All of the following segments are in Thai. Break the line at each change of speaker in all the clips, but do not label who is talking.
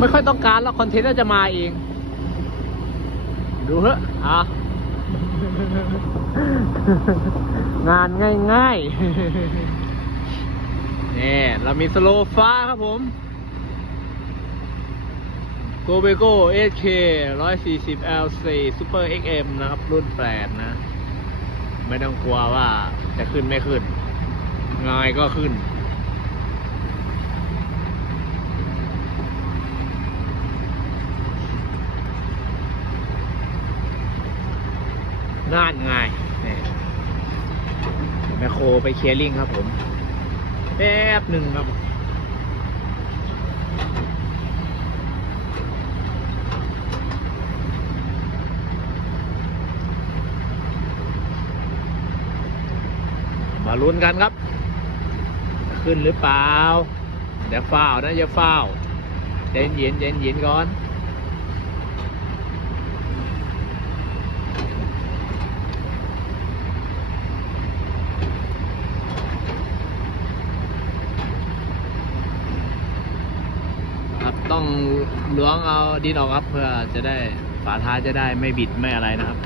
ไม่ค่อยต้องการแล้วคอนเทนต์น่าจะมาเอง ดูเถอะอะงานง่ายๆนี่เรามีสโลฟ้าครับผมโกเบโก้ SK 140 L4 Super XM นะครับ รุ่นแปดนะ ไม่ต้องกลัวว่าจะขึ้นไม่ขึ้นง่ายก็ขึ้น ง่ายง่ายนี่แมคโครไปเคลียร์ลิงครับผม แป๊บหนึ่งครับมาลุ้นกันครับ ขึ้นหรือเปล่า เดี๋ยวฝ้านะอย่าฝ้าเย็นเย็นเย็นเย็นก่อน ครับต้อง ล้วงเอาดินออกครับเพื่อจะได้ฝาท้ายจะได้ไม่บิดไม่อะไรนะครับ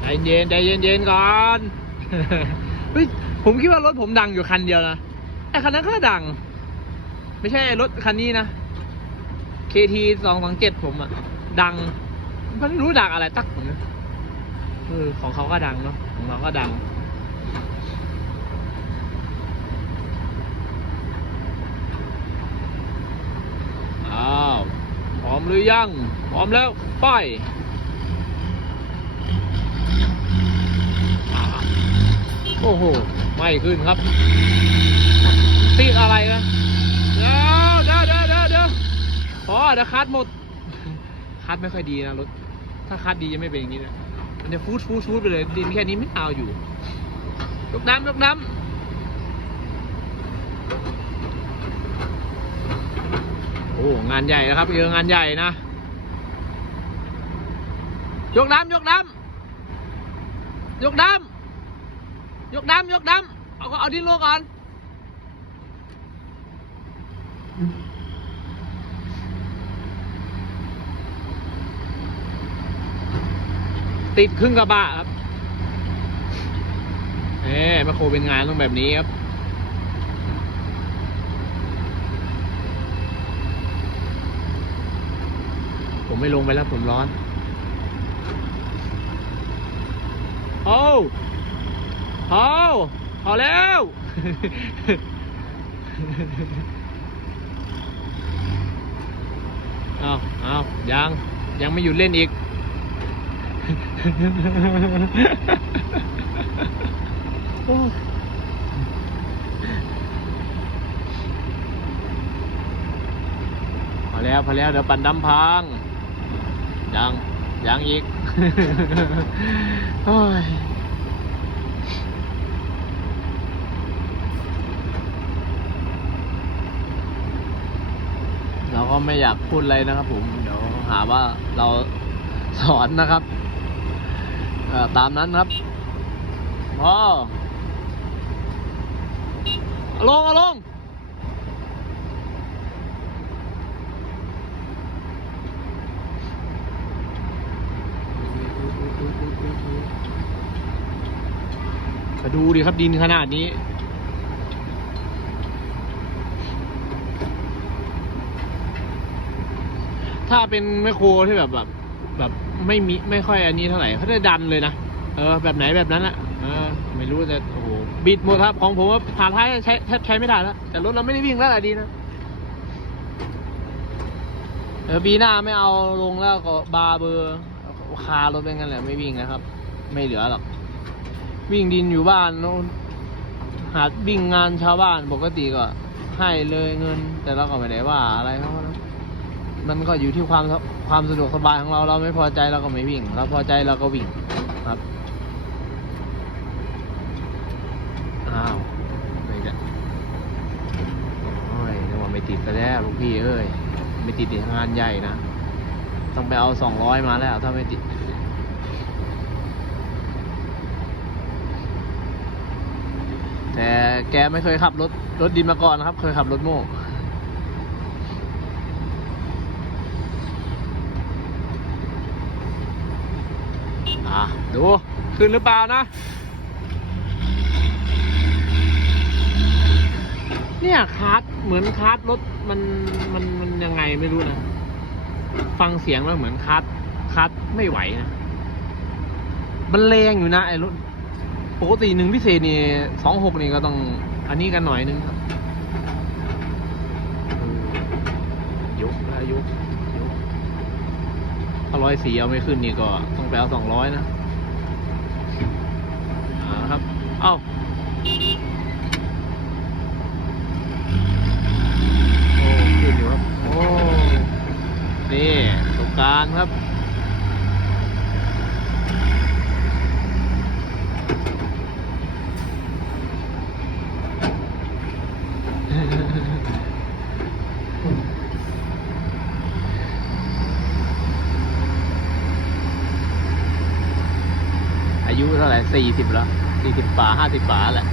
ใจเย็นใจเย็นเย็นก่อนเฮ้ยผมคิดว่ารถผมดังอยู่คันเดียวนะไอ้คันนั้นก็ดัง ไม่ใช่รถคันนี้นะ KT สองสองเจ็ดผมอะดังมันรู้ดังอะไรตักผมนะเออของเขาก็ดังเนาะของเราก็ดัง อ้าวพร้อมหรือยัง พร้อมแล้วไปโอ้โห ไม่ขึ้นครับติดอะไรนะเดี๋ยวเดี๋ยวเดี๋ยวเดี๋ยวเดี๋ยวพอ เดี๋ยวคัดหมด คัดไม่ค่อยดีนะรถ ถ้าคัดดีจะไม่เป็นอย่างนี้นะมันจะฟูดฟูดฟูดไปเลย ดินแค่นี้ไม่เอาอยู่ยกน้ำยกน้ำโอ้งานใหญ่นะครับเอองานใหญ่นะ ยกน้ำยกน้ำยกน้ำยกน้ำยกน้ำเอาเอาดินลงก่อน ติดครึ่งกระบะครับเอ๊มาโครเป็นงานต้องแบบนี้ครับผมไม่ลงไปแล้วผมร้อน โอ้โอ้พอแล้ว เอาเอายัง ยังไม่หยุดเล่นอีก พอแล้วพอแล้วเดี๋ยวปั่นดำพัง ยัง ยังอีกโอ้ยเราก็ไม่อยากพูดอะไรนะครับผม เดี๋ยวหาว่าเราสอนนะครับเอ่อ ตามนั้นครับพออลงอลงมาดูดิครับดินขนาดนี้ถ้าเป็นแมคโครที่แบบแบบ แบบไม่มีไม่ค่อยอันนี้เท่าไหร่เขาจะดันเลยนะเออแบบไหนแบบนั้นอะเออไม่รู้แต่โอ้โหบิดหมดครับของผมว่าผ่านท้ายใช้แทบใช้ไม่ได้แล้วแต่รถเราไม่ได้วิ่งแล้วอะดีนะเออปีหน้าไม่เอาลงแล้วก็บาร์เบอร์คารถเป็นกันแหละไม่วิ่งนะครับ ไม่เหลือหรอกวิ่งดินอยู่บ้านโน้นหาวิ่งงานชาวบ้านปกติก็ให้เลยเงิน แต่เราก็ไม่ได้ว่าอะไรเขา มันก็อยู่ที่ความความสะดวกสบายของเราเราไม่พอใจเราก็ไม่วิ่ง เราพอใจเราก็วิ่งครับอ้าวไม่จะโอ้ยนึกว่าไม่ติดซะแล้วลูกพี่เอ้ยไม่ติดเนี่ยงานใหญ่นะต้องไปเอาสองร้อยมาแล้วถ้าไม่ติดแต่แกไม่เคยขับรถรถดินมาก่อนนะครับ เคยขับรถโม่ อะ ดู ขึ้นหรือเปล่านะ เนี่ยคาร์ดเหมือนคาร์ดรถมันมันมันยังไงไม่รู้นะ ฟังเสียงแล้วเหมือนคาร์ดคาร์ดไม่ไหวนะ มันแรงอยู่นะไอ้รถปกติหนึ่งพิเศษนี่สองหกนี่ก็ต้องอันนี้กันหน่อยนึงครับเออยกนะยกยกถ้า ร้อยสี่เอาไม่ขึ้นนี่ก็ต้องแปลสองร้อยนะครับ เอ้าโอ้ขึ้นอยู่ครับ โอ้ นี่ตรงกลางครับ อายุเท่าไหร่ สี่สิบแล้วสี่สิบป่าห้าสิบป่าแหละ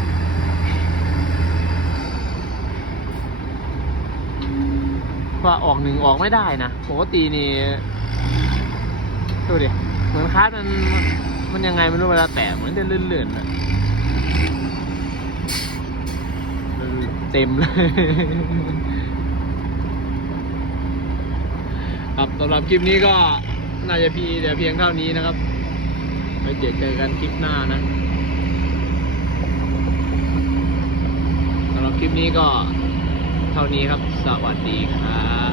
ว่าออกหนึ่งออกไม่ได้นะปกตินี่ดูดิเหมือนคาร์ดมันมันยังไงไม่รู้เวลาแตะเหมือนจะลื่นๆนะเออเต็มเลย ครับสำหรับคลิปนี้ก็น่าจะพีแต่เพียงเท่านี้นะครับ ไว้เจอเจอกันคลิปหน้านะสำหรับคลิปนี้ก็เท่านี้ครับ สวัสดีครับ